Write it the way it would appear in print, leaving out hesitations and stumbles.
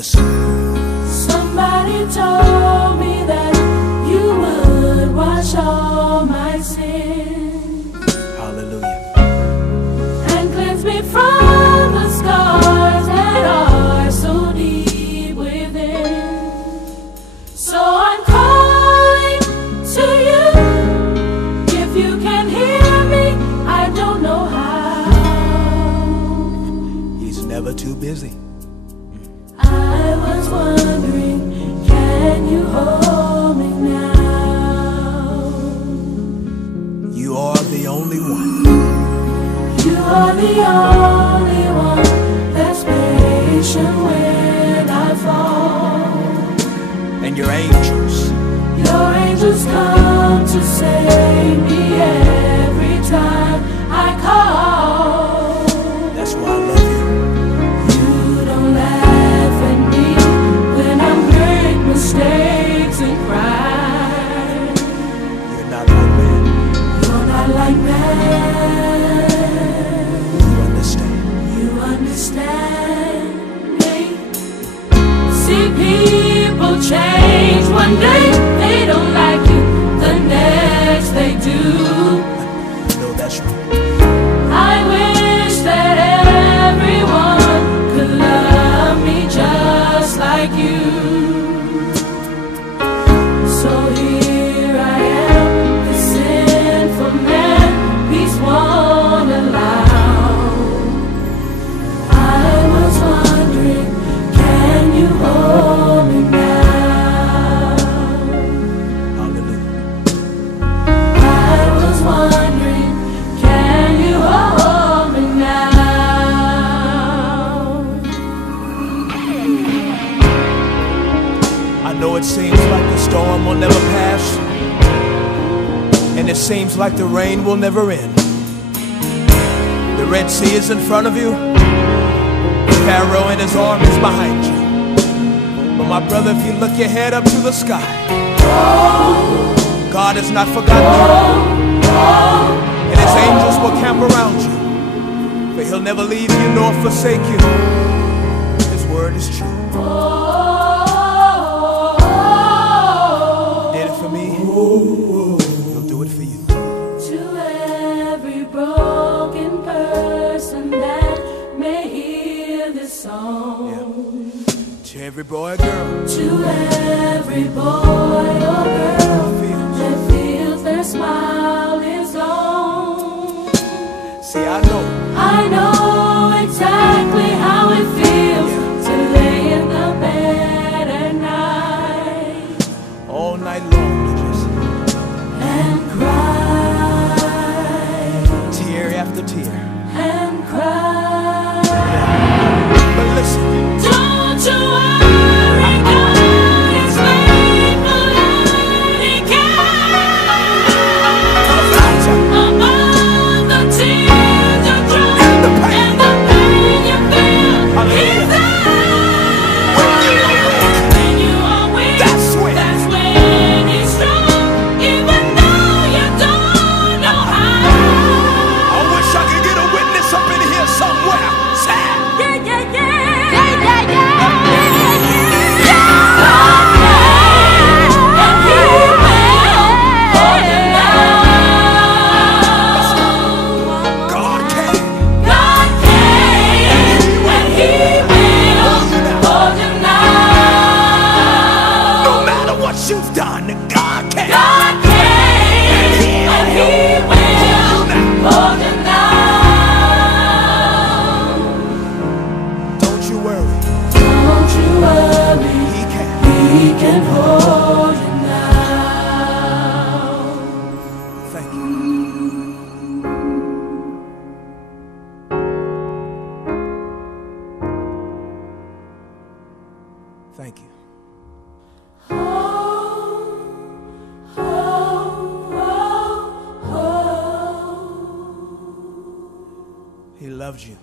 Listen. Somebody told me that you would wash all my sins. Hallelujah. And cleanse me from the scars that are so deep within. So I'm calling to you. If you can hear me, I don't know how. He's never too busy. I was wondering, can you hold me now? You are the only one. You are the only one that's patient when I fall. And your angels come to save me every time I call. That's why I love you. You don't laugh at me when I make mistakes and cry. You're not like man. You're not like man. You understand. You understand me. See, people change one day. They don't like you, the next they do. No, that's right. I wish that everyone could love me just like you. So here I am, the sinful man, peace won't allow. I was wondering, can you hold me now? Wondering, can you hold me now? I know it seems like the storm will never pass, and it seems like the rain will never end. The Red Sea is in front of you, Pharaoh and his army is behind you. But my brother, if you look your head up to the sky, God has not forgotten you. And his angels will camp around you, for he'll never leave you nor forsake you. His word is true. He did it for me, he'll do it for you. To every broken person that may hear this song, To every boy or girl, to every boy or girl that feels their smile is on. see, I know exactly how it feels to lay in the bed at night all night long, just and cry, tear after tear. and cry. But listen, Don't you worry, God is faithful and He cares about the tears you cry and the pain you feel. He's there when you are weak. That's when He's strong, even though you don't know how. I wish I could get a witness up in here somewhere. Sad. Yeah, yeah, yeah. You've done, God can. God can, and He will hold you now. Don't you worry, Don't you worry, He can. He can hold you now. Thank you. Thank you. He loves you.